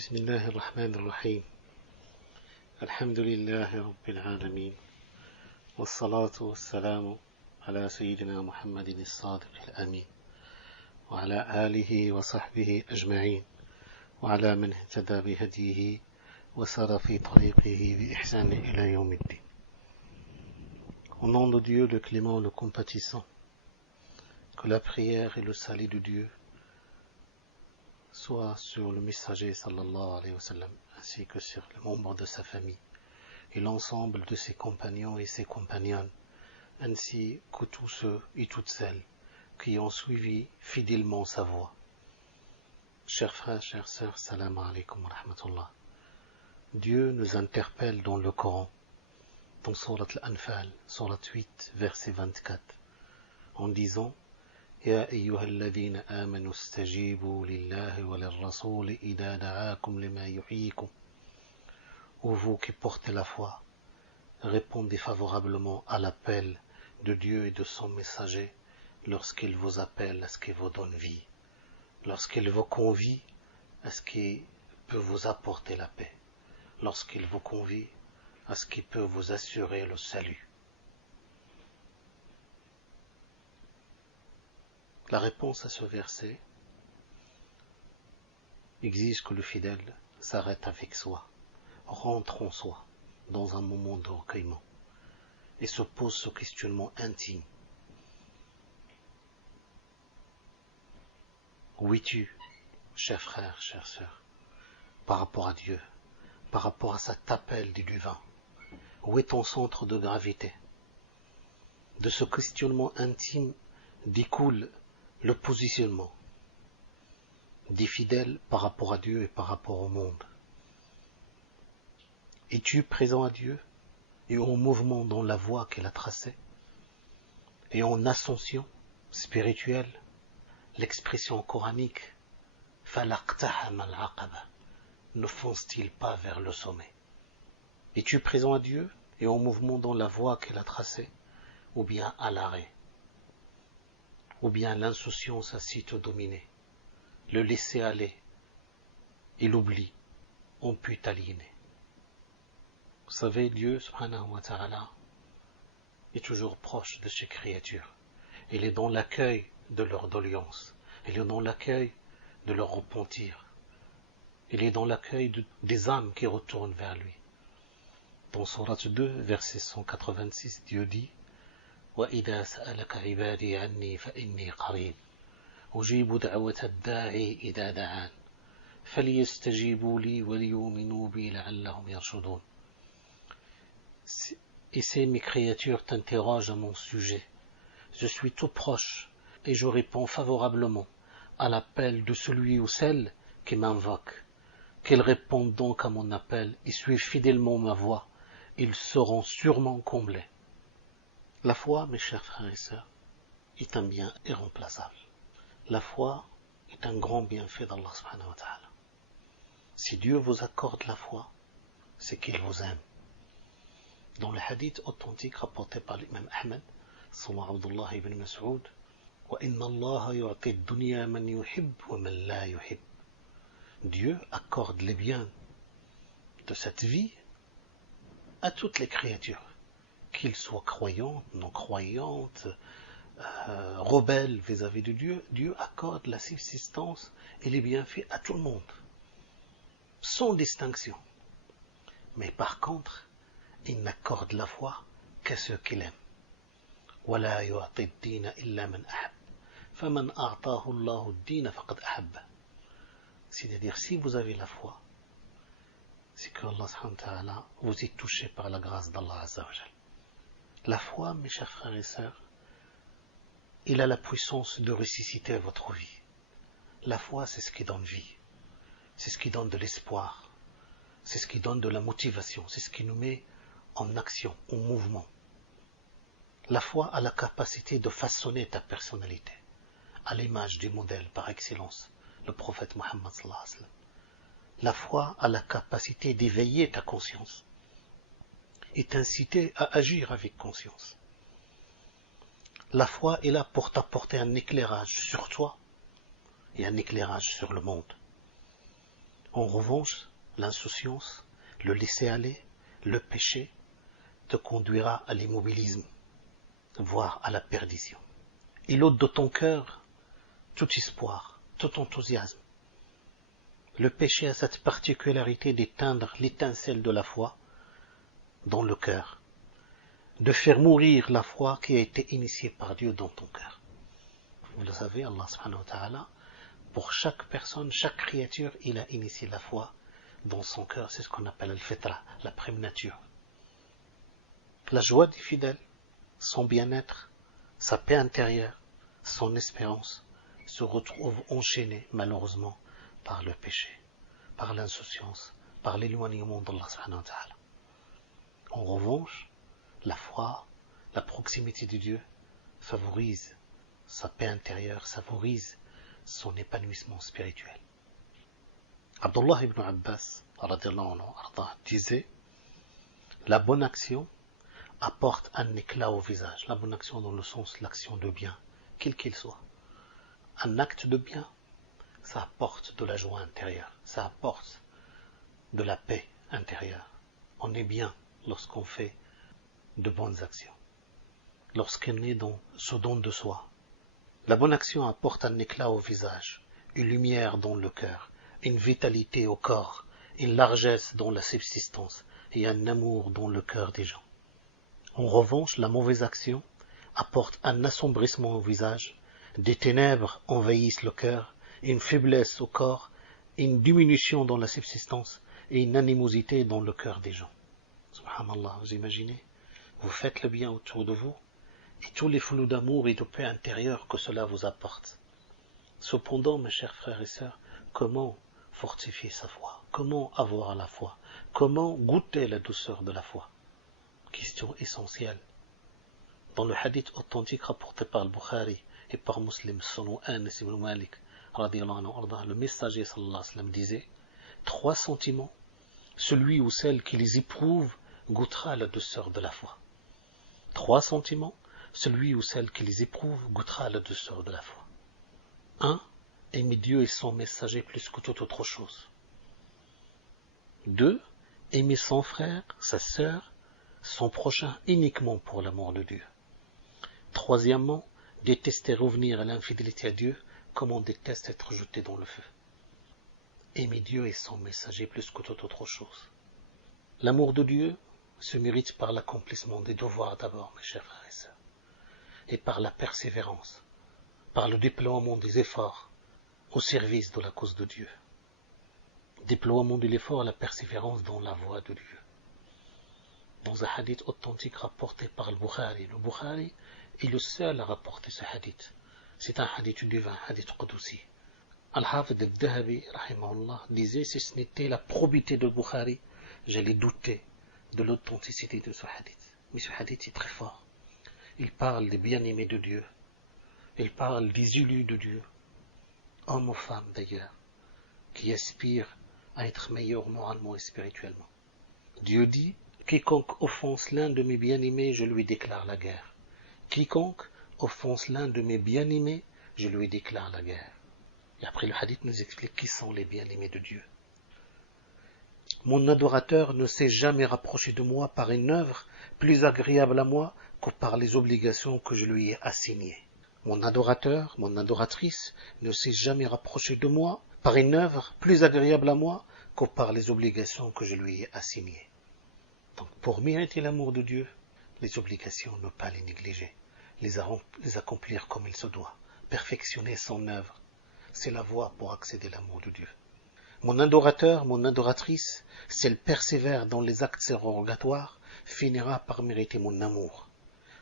بسم الله الرحمن الرحيم الحمد لله رب العالمين والصلاة والسلام على سيدنا محمد الصادق الأمين وعلى آله وصحبه أجمعين وعلى من اهتدى بهديه وسار في طريقه بإحسان إلى يوم الدين. Au nom de Dieu, le clément, le compatissant, que la prière et le salut de Dieu soient sur le messager sallallahu alayhi wa sallam, ainsi que sur les membres de sa famille et l'ensemble de ses compagnons et ses compagnonnes, ainsi que tous ceux et toutes celles qui ont suivi fidèlement sa voie. Chers frères, chères sœurs, salam alaykum wa rahmatullah. Dieu nous interpelle dans le Coran, dans Surat Al-Anfal, Surat 8, verset 24, en disant يا أيها الذين آمنوا استجيبوا لله وللرسول إذا دعاكم لما يحييكم. Ô vous qui portez la foi, répondez favorablement à l'appel de Dieu et de son messager lorsqu'il vous appelle à ce qui vous donne vie, lorsqu'il vous convie à ce qui peut vous apporter la paix, lorsqu'il vous convie à ce qui peut vous assurer le salut. La réponse à ce verset exige que le fidèle s'arrête avec soi, rentre en soi dans un moment de recueillement et se pose ce questionnement intime. Où es-tu, cher frère, chère sœur, par rapport à Dieu, par rapport à cet appel du divin? Où est ton centre de gravité? De ce questionnement intime découle le positionnement des fidèles par rapport à Dieu et par rapport au monde. Es-tu présent à Dieu et en mouvement dans la voie qu'il a tracée et en ascension spirituelle? L'expression coranique falaqtahama al-aqaba, ne fonce-t-il pas vers le sommet? Es-tu présent à Dieu et en mouvement dans la voie qu'il a tracée, ou bien à l'arrêt, ou bien l'insouciance a si te dominé, le laisser aller et l'oubli ont pu t'aliéner? Vous savez, Dieu subhanahu wa ta'ala est toujours proche de ses créatures. Il est dans l'accueil de leur doléance, il est dans l'accueil de leur repentir, il est dans l'accueil des âmes qui retournent vers lui. Dans Surat 2, verset 186, Dieu dit وَإِذَا سَأَلَكَ عِبَادِي عَنِّي فَإِنِّي قَرِيبٌ أُجِيبُ دَعْوَةَ الدَّاعِ إِذَا دَعَانِ فَلْيَسْتَجِيبُوا لِي وَلْيُؤْمِنُوا بِي لَعَلَّهُمْ يَرْشُدُونَ. Et si mes créatures t'interrogent à mon sujet, je suis tout proche et je réponds favorablement à l'appel de celui ou celle qui m'invoque. Qu'ils répondent donc à mon appel et suivent fidèlement ma voie, ils seront sûrement comblés. La foi, mes chers frères et sœurs, est un bien irremplaçable. La foi est un grand bienfait d'Allah subhanahu wa ta'ala. Si Dieu vous accorde la foi, c'est qu'il vous aime. Dans le hadith authentique rapporté par l'imam Ahmed, selon Abdullah ibn Mas'ud, وَإِنَّ اللَّهَ يُعْطِي الدُّنْيَا مَنْ يُحِبُّ وَمَنْ لَا يُحِبُّ. Dieu accorde les biens de cette vie à toutes les créatures, qu'ils soient croyantes, non-croyantes, rebelles vis-à-vis de Dieu. Dieu accorde la subsistance et les bienfaits à tout le monde, sans distinction. Mais par contre, il n'accorde la foi qu'à ceux qu'il aime. وَلَا يُعْطِي الدِّينَ إِلَّا مَنْ أَحَبَّ فَمَنْ أَعْطَاهُ اللَّهُ الدِّينَ فَقَدْ أَحَبَّ. C'est-à-dire, si vous avez la foi, c'est que Allah subhanahu wa ta'ala vous est touché par la grâce d'Allah azza wa jal. La foi, mes chers frères et sœurs, il a la puissance de ressusciter votre vie. La foi, c'est ce qui donne vie, c'est ce qui donne de l'espoir, c'est ce qui donne de la motivation, c'est ce qui nous met en action, en mouvement. La foi a la capacité de façonner ta personnalité à l'image du modèle par excellence, le prophète Mohammed sallallahu alayhi wa sallam. La foi a la capacité d'éveiller ta conscience et t'inciter à agir avec conscience. La foi est là pour t'apporter un éclairage sur toi et un éclairage sur le monde. En revanche, l'insouciance, le laisser-aller, le péché te conduira à l'immobilisme, voire à la perdition. Il ôte de ton cœur tout espoir, tout enthousiasme. Le péché a cette particularité d'éteindre l'étincelle de la foi dans le cœur, de faire mourir la foi qui a été initiée par Dieu dans ton cœur. Vous le savez, Allah subhanahu wa ta'ala, pour chaque personne, chaque créature, il a initié la foi dans son cœur. C'est ce qu'on appelle al-fitra, la prime nature. La joie des fidèles, son bien-être, sa paix intérieure, son espérance se retrouvent enchaînés malheureusement par le péché, par l'insouciance, par l'éloignement d'Allah subhanahu wa ta'ala. En revanche, la foi, la proximité de Dieu favorise sa paix intérieure, favorise son épanouissement spirituel. Abdullah ibn Abbas disait: la bonne action apporte un éclat au visage. La bonne action dans le sens l'action de bien, quel qu'il soit. Un acte de bien, ça apporte de la joie intérieure, ça apporte de la paix intérieure. On est bien lorsqu'on fait de bonnes actions, lorsqu'on est dans ce don de soi. La bonne action apporte un éclat au visage, une lumière dans le cœur, une vitalité au corps, une largesse dans la subsistance et un amour dans le cœur des gens. En revanche, la mauvaise action apporte un assombrissement au visage, des ténèbres envahissent le cœur, une faiblesse au corps, une diminution dans la subsistance et une animosité dans le cœur des gens. Subhanallah, vous imaginez? Vous faites le bien autour de vous et tous les flous d'amour et de paix intérieure que cela vous apporte. Cependant, mes chers frères et sœurs, comment fortifier sa foi? Comment avoir la foi? Comment goûter la douceur de la foi? Question essentielle. Dans le hadith authentique rapporté par le Bukhari et par Muslim, selon Anas ibn Malik, le messager sallallahu alayhi wa sallam disait: 3 sentiments, celui ou celle qui les éprouve goûtera la douceur de la foi. 3 sentiments, celui ou celle qui les éprouve goûtera la douceur de la foi. 1. Aimer Dieu et son messager plus que toute autre chose. 2. Aimer son frère, sa sœur, son prochain uniquement pour l'amour de Dieu. 3. Détester revenir à l'infidélité à Dieu comme on déteste être jeté dans le feu. Aimer Dieu et son messager plus que toute autre chose. L'amour de Dieu se mérite par l'accomplissement des devoirs d'abord, mes chers frères et sœurs, et par la persévérance, par le déploiement des efforts au service de la cause de Dieu. Déploiement de l'effort à la persévérance dans la voie de Dieu. Dans un hadith authentique rapporté par le Bukhari est le seul à rapporter ce hadith. C'est un hadith divin, un hadith qudsi. Al-Hafid al-Dhahabi, rahimahullah, disait: si ce n'était la probité de Bukhari, j'allais douter de l'authenticité de ce hadith. Mais ce hadith est très fort. Il parle des bien-aimés de Dieu. Il parle des élus de Dieu, hommes ou femmes d'ailleurs, qui aspirent à être meilleurs moralement et spirituellement. Dieu dit: quiconque offense l'un de mes bien-aimés, je lui déclare la guerre. Quiconque offense l'un de mes bien-aimés, je lui déclare la guerre. Et après le hadith nous explique qui sont les bien-aimés de Dieu. Mon adorateur ne s'est jamais rapproché de moi par une œuvre plus agréable à moi que par les obligations que je lui ai assignées. Mon adorateur, mon adoratrice ne s'est jamais rapproché de moi par une œuvre plus agréable à moi que par les obligations que je lui ai assignées. Donc pour mériter l'amour de Dieu, les obligations, ne pas les négliger, les accomplir comme il se doit, perfectionner son œuvre, c'est la voie pour accéder à l'amour de Dieu. Mon adorateur, mon adoratrice, si elle persévère dans les actes surrogatoires, finira par mériter mon amour.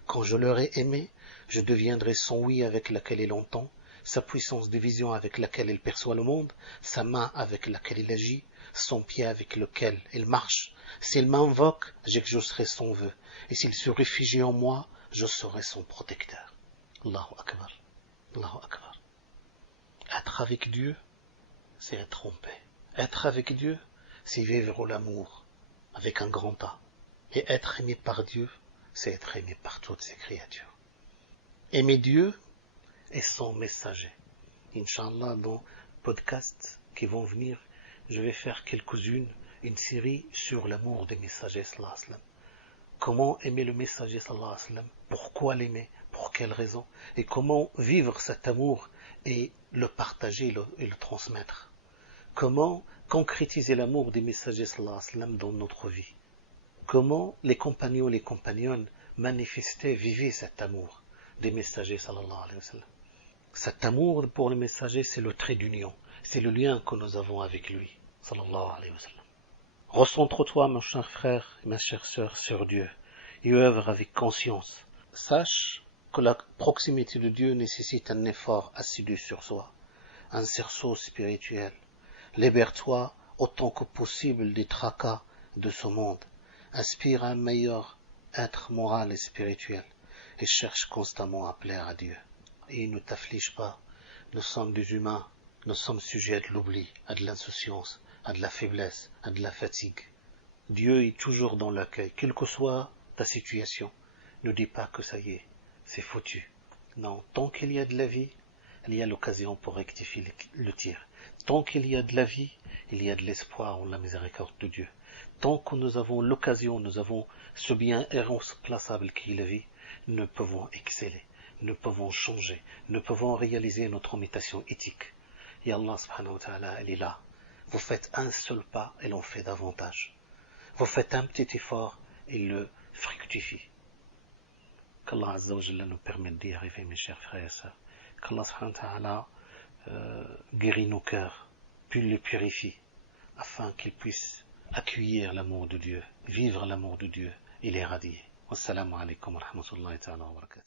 Quand je l'aurai aimé, je deviendrai son oui avec laquelle il entend, sa puissance de vision avec laquelle il perçoit le monde, sa main avec laquelle il agit, son pied avec lequel il marche. S'il m'invoque, j'exaucerai son vœu, et s'il se réfugie en moi, je serai son protecteur. Allahu Akbar. Allahu Akbar. Être avec Dieu, c'est être en paix. Être avec Dieu, c'est vivre l'amour, avec un grand A. Et être aimé par Dieu, c'est être aimé par toutes ses créatures. Aimer Dieu et son messager. Inch'Allah, dans podcasts qui vont venir, je vais faire quelques-unes, une série sur l'amour des messagers sallallahu alayhi wa sallam. Comment aimer le messager sallallahu alayhi wa sallam, pourquoi l'aimer, pour quelles raisons, et comment vivre cet amour et le partager et le transmettre. Comment concrétiser l'amour des messagers sallallahu alayhi wa sallam dans notre vie. Comment les compagnons et les compagnonnes manifestaient, vivaient cet amour des messagers sallallahu alayhi wa sallam. Cet amour pour le messager, c'est le trait d'union, c'est le lien que nous avons avec lui sallallahu alayhi wa sallam. Recentre-toi, mon cher frère et ma chère sœur, sur Dieu, et œuvre avec conscience. Sache que la proximité de Dieu nécessite un effort assidu sur soi, un sursaut spirituel. Libère-toi autant que possible des tracas de ce monde. Aspire à un meilleur être moral et spirituel, et cherche constamment à plaire à Dieu. Et ne t'afflige pas, nous sommes des humains, nous sommes sujets à de l'oubli, à de l'insouciance, à de la faiblesse, à de la fatigue. Dieu est toujours dans l'accueil, quelle que soit ta situation. Ne dis pas que ça y est, c'est foutu. Non, tant qu'il y a de la vie, il y a l'occasion pour rectifier le tir. Tant qu'il y a de la vie, il y a de l'espoir en la miséricorde de Dieu. Tant que nous avons l'occasion, nous avons ce bien irremplaçable qui est la vie, nous pouvons exceller, nous pouvons changer, nous pouvons réaliser notre imitation éthique. Et Allah subhanahu wa ta'ala, il est là. Vous faites un seul pas, il en fait davantage. Vous faites un petit effort, il le fructifie. Qu'Allah Azza wa Jalla nous permette d'y arriver, mes chers frères et sœurs. Qu'Allah subhanahu wa ta'ala guérit nos cœurs, puis les purifie, afin qu'ils puissent accueillir l'amour de Dieu, vivre l'amour de Dieu et l'éradier. Wassalamu alaikum wa rahmatullahi ta'ala wa barakatuh.